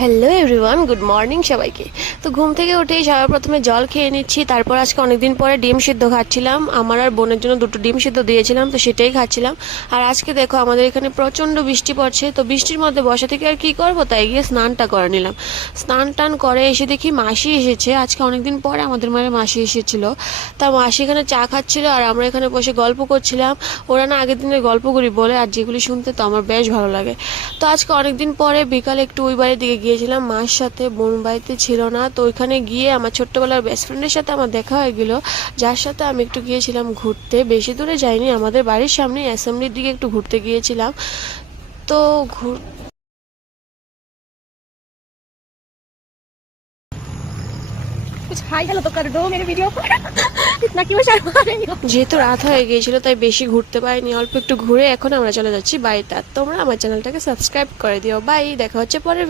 Hello everyone, good morning সবাইকে। তো ঘুম থেকে উঠেই সবার প্রথমে জল খেয়ে নিচ্ছি, তারপর আজকে অনেকদিন পরে ডিম সিদ্ধ খাচ্ছিলাম। আমার আর বোনের জন্য দুটো ডিম সিদ্ধ দিয়েছিলাম, তো সেটাই খাচ্ছিলাম। আর আজকে দেখো আমাদের এখানে প্রচণ্ড বৃষ্টি পড়ছে, তো বৃষ্টির মধ্যে বসে থেকে আর কি করবো, তাই গিয়ে স্নানটা করে নিলাম। স্নান টান করে এসে দেখি মাসি এসেছে। আজকে অনেকদিন পরে আমাদের মায়ের মাসি এসেছিল। তা মাসি এখানে চা খাচ্ছিল আর আমরা এখানে বসে গল্প করছিলাম। ওরা না আগের দিনের গল্পগুলি বলে, আর যেগুলি শুনতে তো আমার বেশ ভালো লাগে। তো আজকে অনেকদিন পরে বিকালে একটু ওই বাড়ির দিকে গিয়েছিলাম মার সাথে, বোন বাড়িতে ছিল না, তো ওইখানে গিয়ে আমার ছোট্টবেলার বেস্ট ফ্রেন্ডের সাথে আমার দেখা হয়ে গেল, যার সাথে আমি একটু গিয়েছিলাম ঘুরতে। বেশি দূরে যাইনি, আমাদের বাড়ির সামনে অ্যাসেম্বলির দিকে একটু ঘুরতে গিয়েছিলাম। তো कुछ हाई हेलो तो कर दो मेरे वीडियो को इतना क्यों शर्मा रही हो। যেহেতু রাত হয়ে গিয়েছিল তাই বেশি ঘুরতে পারিনি, অল্প একটু ঘুরে এখন আমরা চলে যাচ্ছি বাড়িতে। আর তোমরা আমার চ্যানেলটাকে সাবস্ক্রাইব করে দিও। বাই, দেখা হচ্ছে পরের ভিডিও।